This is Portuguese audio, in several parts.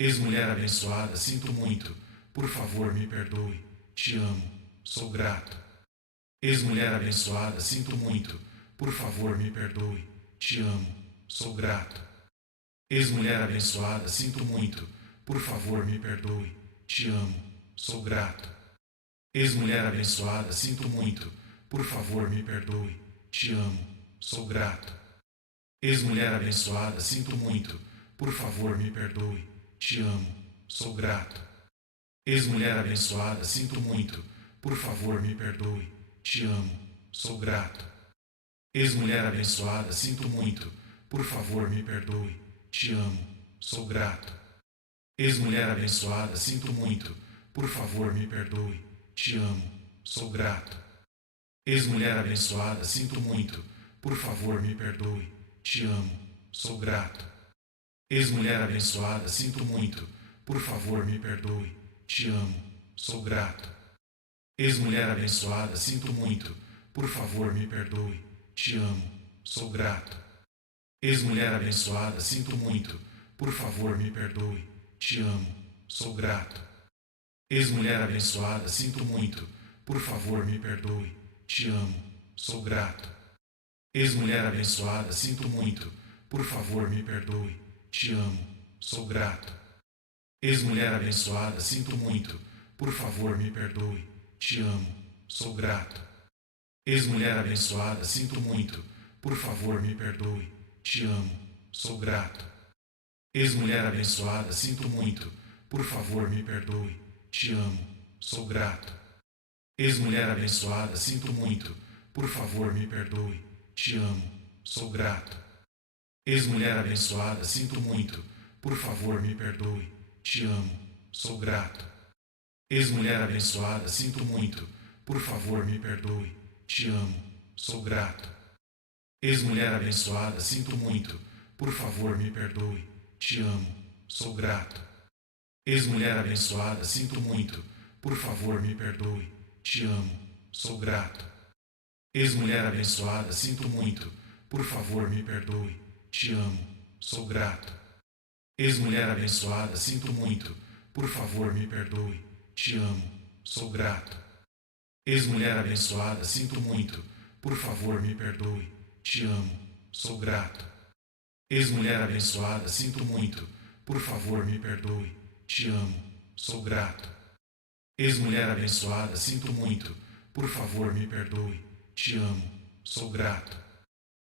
Ex-mulher abençoada, sinto muito. Por favor, me perdoe. Te amo. Sou grato. Ex-mulher abençoada, sinto muito. Por favor, me perdoe. Te amo. Sou grato. Ex-mulher abençoada, sinto muito. Por favor, me perdoe. Te amo. Sou grato. Ex-mulher abençoada, sinto muito. Por favor, me perdoe. Te amo. Sou grato. Ex-mulher abençoada, sinto muito. Por favor, me perdoe. Te amo. Sou grato. Ex-mulher abençoada, sinto muito. Por favor, me perdoe. Te amo. Sou grato. Ex-mulher abençoada, sinto muito. Por favor, me perdoe. Te amo. Sou grato. Ex-mulher abençoada, sinto muito. Por favor, me perdoe. Te amo. Sou grato. Ex-mulher abençoada, sinto muito. Por favor, me perdoe. Te amo. Sou grato. Ex-mulher abençoada, sinto muito. Por favor, me perdoe. Te amo. Sou grato. Ex-mulher abençoada, sinto muito. Por favor, me perdoe. Te amo. Sou grato. Ex-mulher abençoada, sinto muito. Por favor, me perdoe. Te amo. Sou grato. Ex-mulher abençoada, sinto muito. Por favor, me perdoe. Te amo. Sou grato. Ex-mulher abençoada, sinto muito. Por favor, me perdoe. Te amo. Sou grato. Ex-mulher abençoada, sinto muito. Por favor, me perdoe. Te amo. Sou grato. Ex-mulher abençoada, sinto muito. Por favor, me perdoe. Te amo. Sou grato. Ex-mulher abençoada, sinto muito. Por favor, me perdoe. Te amo. Sou grato. Ex-mulher abençoada, sinto muito. Por favor, me perdoe. Te amo. Sou grato. Ex-mulher abençoada, sinto muito. Por favor, me perdoe. Te amo. Sou grato. Ex-mulher abençoada, sinto muito. Por favor, me perdoe. Te amo. Sou grato. Ex-mulher abençoada, sinto muito. Por favor, me perdoe. Te amo. Sou grato. Ex-mulher abençoada, sinto muito. Por favor, me perdoe. Te amo. Sou grato. Ex-mulher abençoada, sinto muito. Por favor, me perdoe. Te amo. Sou grato. Ex-mulher abençoada, sinto muito. Por favor, me perdoe. Te amo. Sou grato. Ex-mulher abençoada, sinto muito. Por favor, me perdoe. Te amo. Sou grato. Ex-mulher abençoada, sinto muito. Por favor, me perdoe. Te amo. Sou grato. Ex-mulher abençoada, sinto muito. Por favor, me perdoe. Te amo. Sou grato.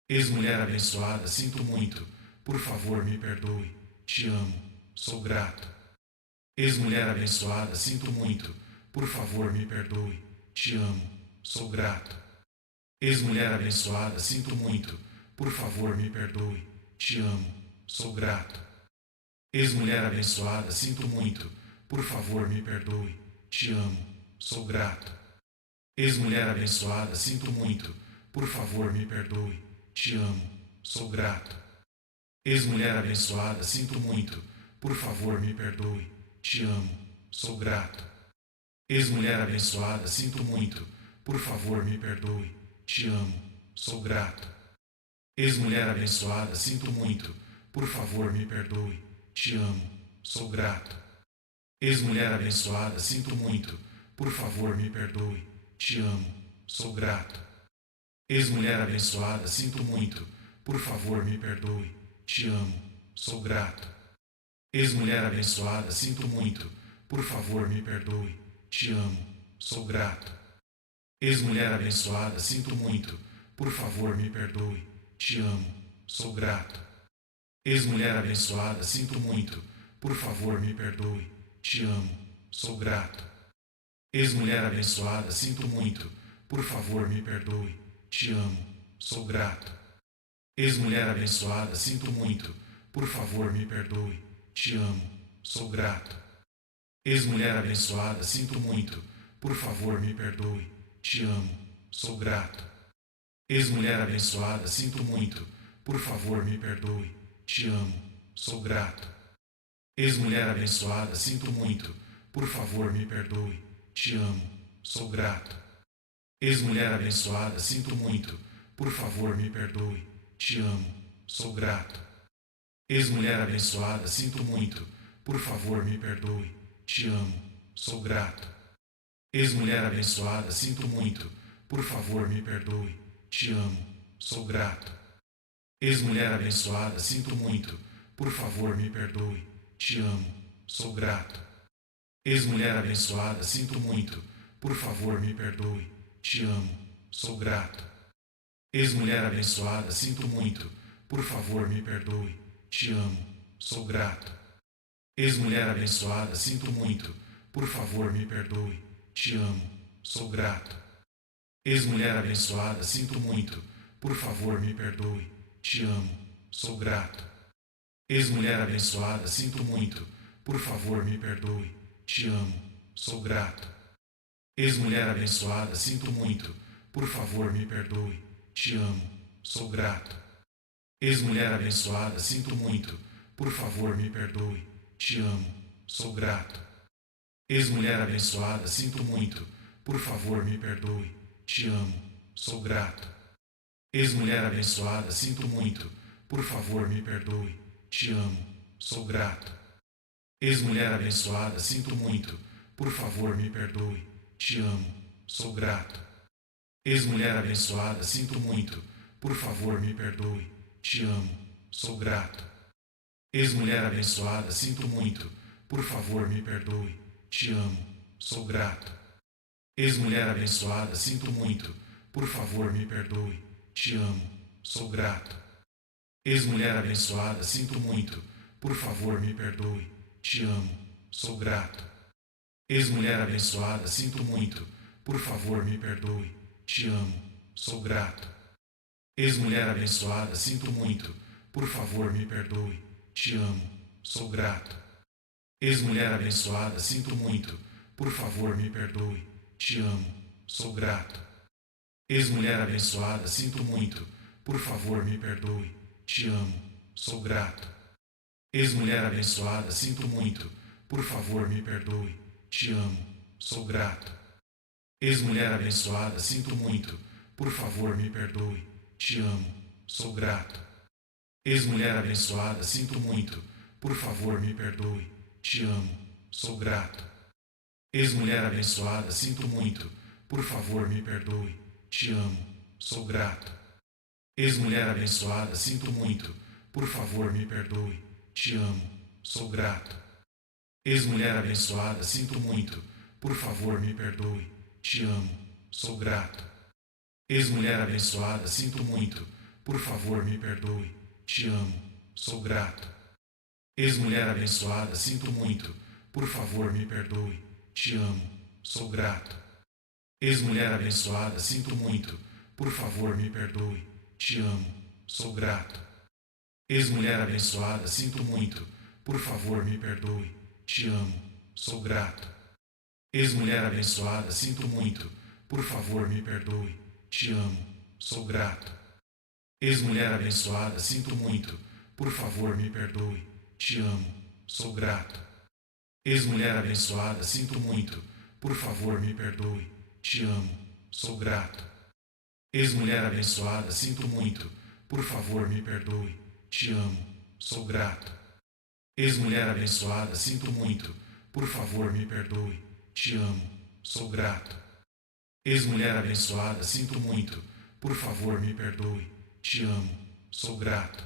Ex-mulher abençoada, sinto muito. Por favor, me perdoe. Te amo. Sou grato. Ex-mulher abençoada, sinto muito. Por favor, me perdoe. Te amo. Sou grato. Ex-mulher abençoada, sinto muito. Por favor, me perdoe. Te amo. Sou grato. Ex-mulher abençoada, sinto muito. Por favor, me perdoe. Te amo. Sou grato. Ex-mulher abençoada, sinto muito. Por favor, me perdoe. Te amo. Sou grato. Ex-mulher abençoada, sinto muito. Por favor, me perdoe. Te amo. Sou grato. Ex-mulher abençoada, sinto muito. Por favor, me perdoe. Te amo. Sou grato. Ex-mulher abençoada, sinto muito. Por favor, me perdoe. Te amo. Sou grato. Ex-mulher abençoada, sinto muito. Por favor, me perdoe. Te amo. Sou grato. Ex-mulher abençoada, sinto muito. Por favor, me perdoe. Te amo. Sou grato. Ex-mulher abençoada, sinto muito. Por favor, me perdoe. Te amo. Sou grato. Ex-mulher abençoada, sinto muito. Por favor, me perdoe. Te amo. Sou grato. Ex-mulher abençoada, sinto muito. Por favor, me perdoe. Te amo. Sou grato. Ex-mulher abençoada, sinto muito. Por favor, me perdoe. Te amo. Sou grato. Ex-mulher abençoada, sinto muito. Por favor, me perdoe. Te amo. Sou grato. Ex-mulher abençoada, sinto muito. Por favor, me perdoe. Te amo. Sou grato. Ex-mulher abençoada, sinto muito. Por favor, me perdoe. Te amo. Sou grato. Ex-mulher abençoada, sinto muito. Por favor, me perdoe. Te amo. Sou grato. Ex-mulher abençoada, sinto muito. Por favor, me perdoe. Te amo. Sou grato. Ex-mulher abençoada, sinto muito. por favor me perdoe, te amo, sou grato. Ex-mulher abençoada, sinto muito, por favor me perdoe, te amo, sou grato. Ex-mulher abençoada, sinto muito, por favor me perdoe, te amo, sou grato. Ex-mulher abençoada, sinto muito, por favor me perdoe, te amo, sou grato. Ex-mulher abençoada, sinto muito, por favor me perdoe, te amo, sou grato. Ex-mulher abençoada, sinto muito, por favor me perdoe, te amo, sou grato. Ex-mulher abençoada, sinto muito, por favor me perdoe, te amo, sou grato. Ex-mulher abençoada, sinto muito, por favor me perdoe, te amo, sou grato. Ex-mulher abençoada, sinto muito, por favor me perdoe, te amo, sou grato. Ex-mulher abençoada, sinto muito, por favor me perdoe, te amo, sou grato. Ex-mulher abençoada, sinto muito, por favor me perdoe, te amo, sou grato. Ex-mulher abençoada, sinto muito, por favor me perdoe, te amo, sou grato. Ex-mulher abençoada, sinto muito, por favor me perdoe, te amo, sou grato. Ex-mulher abençoada, sinto muito, por favor me perdoe, te amo, sou grato. Ex-mulher abençoada, sinto muito, por favor me perdoe, te amo, sou grato. Ex-mulher abençoada, sinto muito, por favor me perdoe, te amo, sou grato. Ex-mulher abençoada, sinto muito, por favor me perdoe, te amo, sou grato. Ex-mulher abençoada, sinto muito, por favor me perdoe, te amo, sou grato. Ex-mulher abençoada, sinto muito, por favor me perdoe, te amo, sou grato. Ex-mulher abençoada, sinto muito, por favor me perdoe, te amo, sou grato. Ex-mulher abençoada, sinto muito, por favor me perdoe, te amo, sou grato. Ex-mulher abençoada, sinto muito, por favor me perdoe, te amo, sou grato. Ex-mulher abençoada, sinto muito, por favor me perdoe, te amo, sou grato. Ex-mulher abençoada, sinto muito, por favor me perdoe, te amo, sou grato. Ex-mulher abençoada, sinto muito, por favor me perdoe, te amo, sou grato. Ex-mulher abençoada, sinto muito, por favor me perdoe, te amo, sou grato. Ex-mulher abençoada, sinto muito, por favor me perdoe, te amo, sou grato. Ex-mulher abençoada, sinto muito, por favor me perdoe, te amo, sou grato. Ex-mulher abençoada, sinto muito, por favor me perdoe, te amo, sou grato. Ex-mulher abençoada, sinto muito, por favor me perdoe, te amo, sou grato. Ex-mulher abençoada, sinto muito, por favor me perdoe, te amo, sou grato. Ex-mulher abençoada, sinto muito, por favor me perdoe, te amo, sou grato. Ex-mulher abençoada, sinto muito, por favor me perdoe, te amo, sou grato. Ex-mulher abençoada, sinto muito, por favor me perdoe, te amo, sou grato. Ex-mulher abençoada, sinto muito, por favor me perdoe, te amo, sou grato. Ex-mulher abençoada, sinto muito, por favor me perdoe, te amo, sou grato. Ex-mulher abençoada, sinto muito, por favor me perdoe, te amo, sou grato.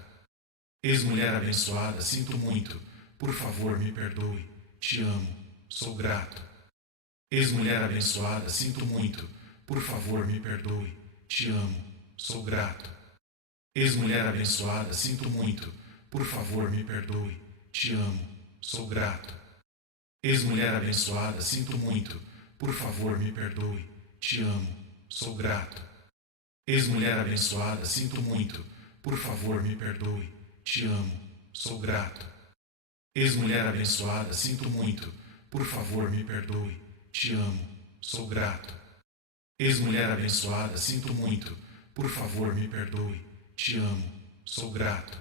Ex-mulher abençoada, sinto muito, por favor me perdoe, te amo, sou grato. Ex-mulher abençoada, sinto muito, por favor me perdoe, te amo, sou grato. Ex-mulher abençoada, sinto muito, por favor me perdoe, te amo, sou grato. Ex-mulher abençoada, sinto muito, por favor me perdoe, te amo, sou grato. Ex-mulher abençoada, sinto muito, por favor me perdoe, te amo, sou grato. Ex-mulher abençoada, sinto muito, por favor me perdoe, te amo, sou grato. Ex-mulher abençoada, sinto muito, por favor me perdoe, te amo, sou grato.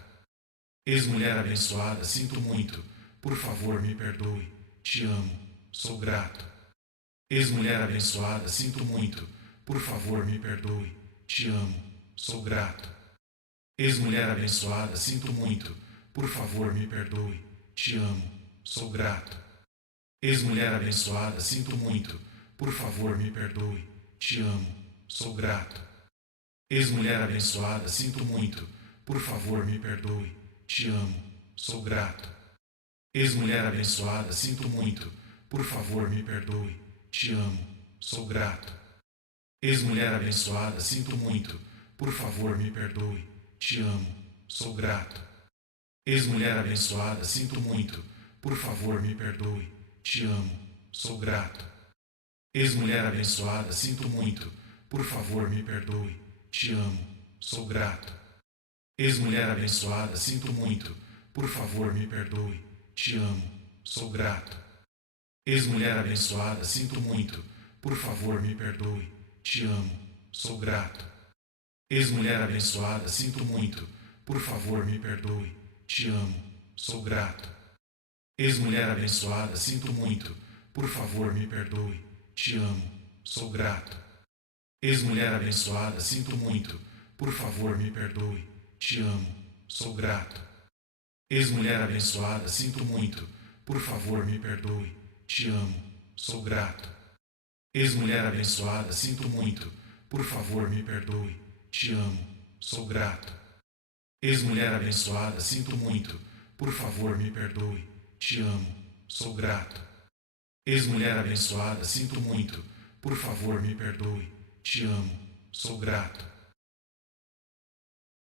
Ex-mulher abençoada, sinto muito, por favor me perdoe, te amo, sou grato. Ex-mulher abençoada, sinto muito, por favor me perdoe, te amo, sou grato. Ex-mulher abençoada, sinto muito, por favor me perdoe, te amo, sou grato. Ex-mulher abençoada, sinto muito, por favor me perdoe, te amo, sou grato. Ex-mulher abençoada, sinto muito, por favor me perdoe, te amo, sou grato. Ex-mulher abençoada, sinto muito, por favor me perdoe, te amo, sou grato. Ex-mulher abençoada, sinto muito, por favor me perdoe, te amo, sou grato. Ex-mulher abençoada, sinto muito, por favor me perdoe, te amo, sou grato. Ex-mulher abençoada, sinto muito, por favor me perdoe, te amo, sou grato. Ex-mulher abençoada, sinto muito, por favor me perdoe, te amo, sou grato. Ex-mulher abençoada, sinto muito, por favor me perdoe, te amo, sou grato. Ex-mulher abençoada, sinto muito, por favor me perdoe, te amo, sou grato. Ex-mulher abençoada, sinto muito, por favor me perdoe, te amo, sou grato. Ex-mulher abençoada, sinto muito, por favor me perdoe, te amo, sou grato. Ex-mulher abençoada, sinto muito, por favor me perdoe, te amo, sou grato. Ex-mulher abençoada, sinto muito, por favor me perdoe, te amo, sou grato. Ex-mulher abençoada, sinto muito, por favor me perdoe, te amo, sou grato. Ex-mulher abençoada, sinto muito, por favor me perdoe, te amo, sou grato.